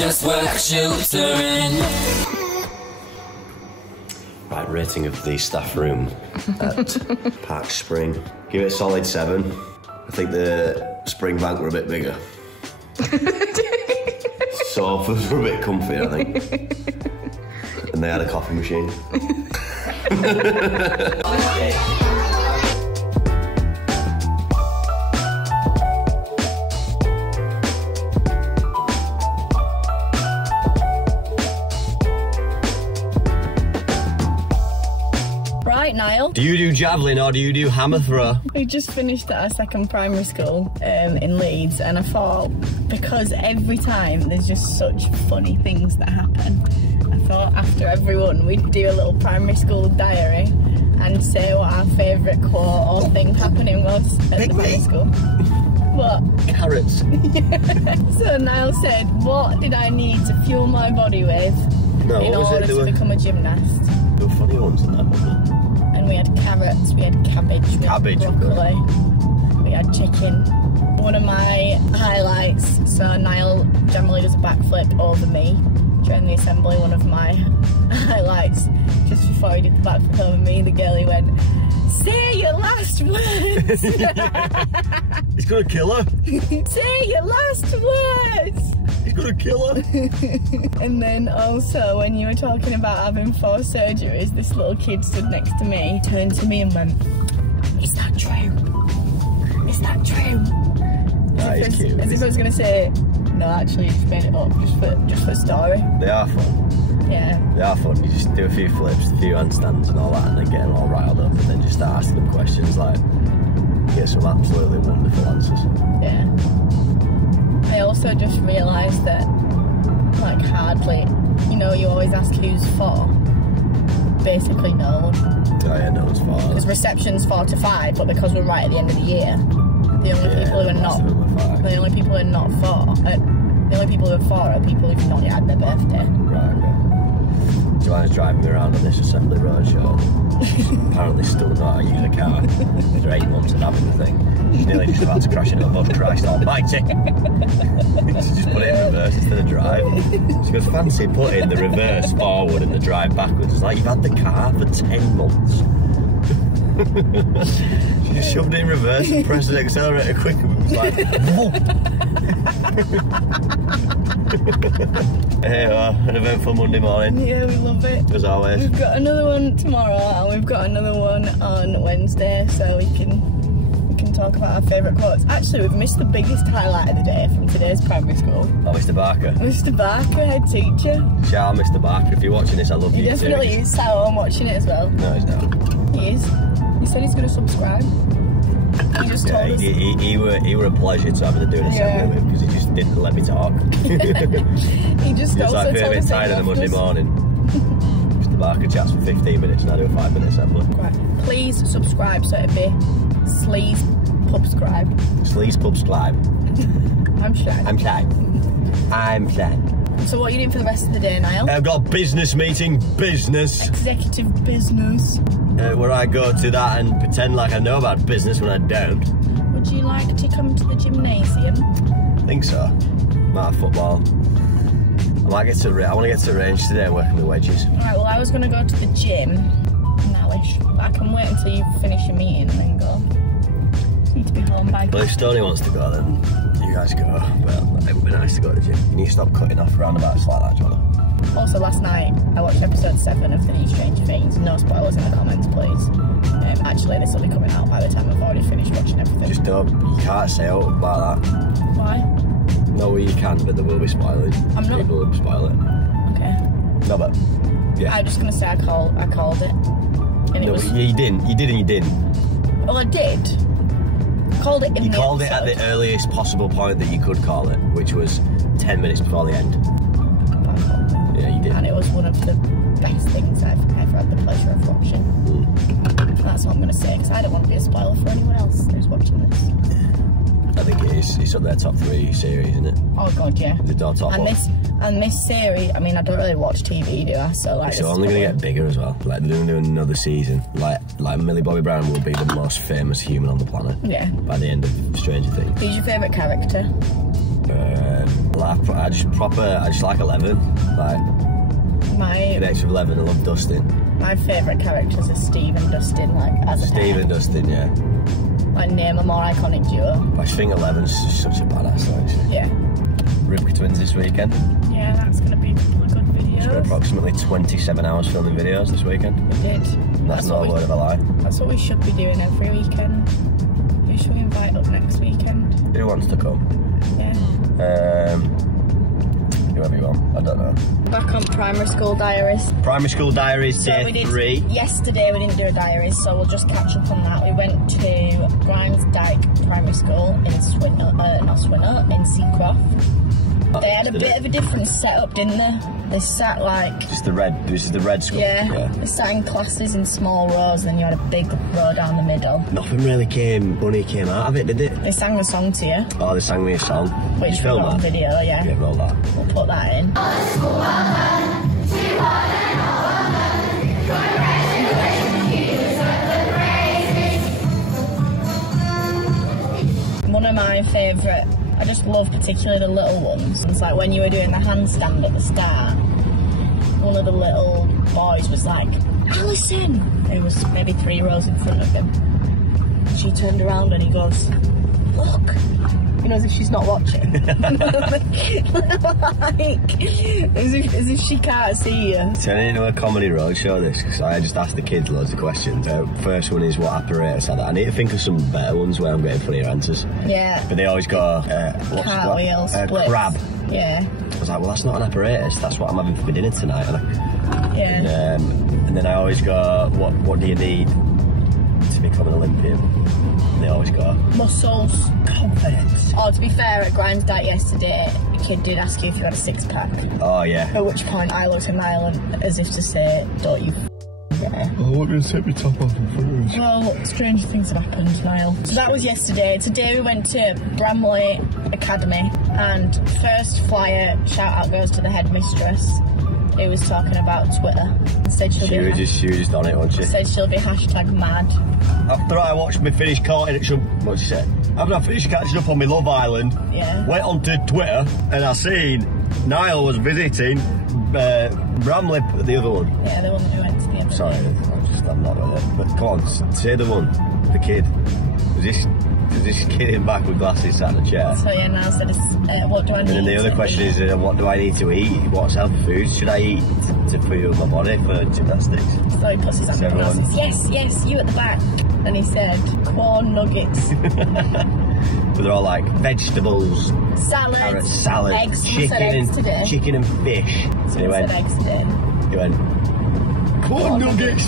just works, your lips are in. Right, rating of the staff room at Park Spring. Give it a solid 7. I think the spring bank were a bit bigger. Sofas were a bit comfy, I think. And they had a coffee machine. Right, Niall. Do you do javelin or do you do hammer throw? We just finished at our second primary school in Leeds, and I thought, because every time there's just such funny things that happen, I thought after everyone we'd do a little primary school diary and say what our favourite quote or thing happening was at the primary school. What? Carrots. So Niall said, what did I need to fuel my body with in order to become a gymnast? There were funny ones in that, wasn't there? And we had carrots, we had cabbage, we had broccoli, we had chicken. One of my highlights, so Niall generally does a backflip over me during the assembly. One of my highlights, just before he did the backflip over me, the girlie went, "Say your last words!" He's gonna kill her. Say your last words! He's gonna kill her. And then also, when you were talking about having 4 surgeries, this little kid stood next to me, turned to me and went, "Is that true? Is that true?" That is cute. As if I was going to say, no, actually, you just made it up, just for story. They are fun. Yeah. They are fun. You just do a few flips, a few handstands and all that, and then get them all riled up, and then just start asking them questions like, you get some absolutely wonderful answers. Yeah. I also just realised that, like, hardly, you know, you always ask who's for. Basically no one. Oh yeah, no one's for. Because reception's 4 to 5, but because we're right at the end of the year, the only people who are not, the only people who are not for, the only people who are for are people who've not yet had their birthday. Right, okay. Joanna's driving me around on this assembly roadshow. She's apparently still not how to use a car. After 8 months of having the thing. She's nearly just about to crash into a bus. Christ almighty. She just put it in reverse instead of drive. She goes, fancy putting the reverse forward and the drive backwards. It's like, you've had the car for 10 months. She just shoved it in reverse and pressed the accelerator quick, and it was like, hey, an eventful Monday morning. Yeah, we love it. As always. We've got another one tomorrow, and we've got another one on Wednesday, so we can talk about our favourite quotes. Actually, we've missed the biggest highlight of the day from today's primary school. Oh, Mr. Barker. Mr. Barker, head teacher. Shout out Mr. Barker. If you're watching this, I love you. He definitely is sat home watching it as well. No, he's not. He is. He said he's going to subscribe. He just told us. He were a pleasure to have to do an assembly with, because he just didn't let me talk. He just also like, told us tired of the Monday morning. Mr. Barker chats for 15 minutes and I do a 5-minute assembly. Right. Please subscribe, so it'd be Sleaze Pubscribe. Sleaze Pubscribe. I'm shy. I'm shy. I'm shy. So what are you doing for the rest of the day, Niall? I've got a business meeting, Executive business. Where I go to that and pretend like I know about business when I don't. Would you like to come to the gymnasium? I think so. Might have football. I want to get to range today and work on the wedges. Alright, well I was going to go to the gym nowish, but I can wait until you finish your meeting and then go. Just need to be home by... Well, if Stoney wants to go, then you guys go. Well, it would be nice to go to the gym. You need to stop cutting off roundabouts like that, Joanna. Also, last night I watched episode 7 of The New Stranger Things. No spoilers in the comments, please. Actually, this will be coming out by the time I've already finished watching everything. Just don't. You can't say out about that. Why? No, you can, but there will be spoilers. I'm not. People will spoil it. Okay. No, but yeah. I'm just gonna say I called it. And no, you didn't. You did and you didn't. Well, I did. Called it in You the called episode. it at the earliest possible point that you could call it, which was 10 minutes before the end. Yeah, you did. And it was one of the best things I've ever had the pleasure of watching. That's what I'm going to say, because I don't want to be a spoiler for anyone else who's watching this. I think it is. It's up there top 3 series, isn't it? Oh god, yeah. The top and one. this series, I mean, I don't really watch TV, do I? So like, it's only going to get bigger as well. Like they're doing another season. Like Millie Bobby Brown will be the most famous human on the planet. Yeah. By the end of Stranger Things. Who's your favourite character? I just like 11. Like, connects with 11. I love Dustin. My favourite characters are Steve and Dustin, like as a Steve and Dustin, yeah. Like name a more iconic duo. I think 11's such a badass though, actually. Yeah. Ribka twins this weekend. Yeah, that's going to be a couple of good videos. Spent approximately 27 hours filming videos this weekend. We did. That's not a word of a lie. That's what we should be doing every weekend. Who should we invite up next weekend? Who wants to come? Yeah. Whoever you want, I don't know. Back on primary school diaries. Primary school diaries, day 3. Yesterday we didn't do a diary, so we'll just catch up on that. We went to Grimes Dyke Primary School in in Seacroft. They had a bit of a different setup, didn't they? They sat like... This is the red school? Yeah. They sat in classes in small rows, and then you had a big row down the middle. Nothing really came out of it, did it? They sang a song to you. Oh, they sang me a song. Which we got on video, yeah. Yeah, roll that. We'll put that in. One of my favourite, I just love particularly the little ones. It's like when you were doing the handstand at the start, one of the little boys was like, Alison! It was maybe 3 rows in front of him. She turned around and he goes, look! You know, as if she's not watching. Like, as if she can't see you. Turning into a comedy roadshow this, because I just asked the kids loads of questions. First one is what apparatus had. I need to think of some better ones where I'm getting funnier answers. Yeah. But they always go, cartwheels, crab. Yeah. I was like, well, that's not an apparatus. That's what I'm having for dinner tonight. Yeah. And then I always go, what do you need to become an Olympian? And they always go, muscles. Confidence. Oh, to be fair, at Grimes Dyke yesterday, a kid did ask you if you had a 6-pack. Oh, yeah. At which point I looked at Niall as if to say, don't you yeah. Oh, what going to take my top off in front of us? Well, strange things have happened, Niall. So that was yesterday. Today we went to Bramley Academy, and first flyer shout out goes to the headmistress, who was talking about Twitter. Said she was just on it, wasn't she? Said she'll be #mad. After I watched me finish courting at what she said? After I finished catching up on my Love Island, went onto Twitter and I seen Niall was visiting Bramley, the other one. Yeah, the one that we went to the other. Sorry, I'm not with it. But come on, say the one, the kid. Was this kid in back with glasses sat in a chair? So yeah, Niall said, what do I need? And then the other question is, what do I need to eat? What healthy foods should I eat to fuel my body for gymnastics? So he puts his hand on glasses. Yes, you at the back. And he said, corn nuggets. But they're all like vegetables, carrots, salad, eggs. chicken and fish. So he went, eggs today. He went, corn nuggets.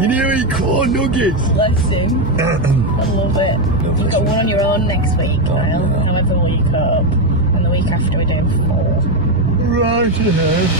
You need to eat corn nuggets. Bless him. I love it. You've got one on your own next week, Niall. Yeah. However will you cope. And the week after we're doing 4. Right ahead.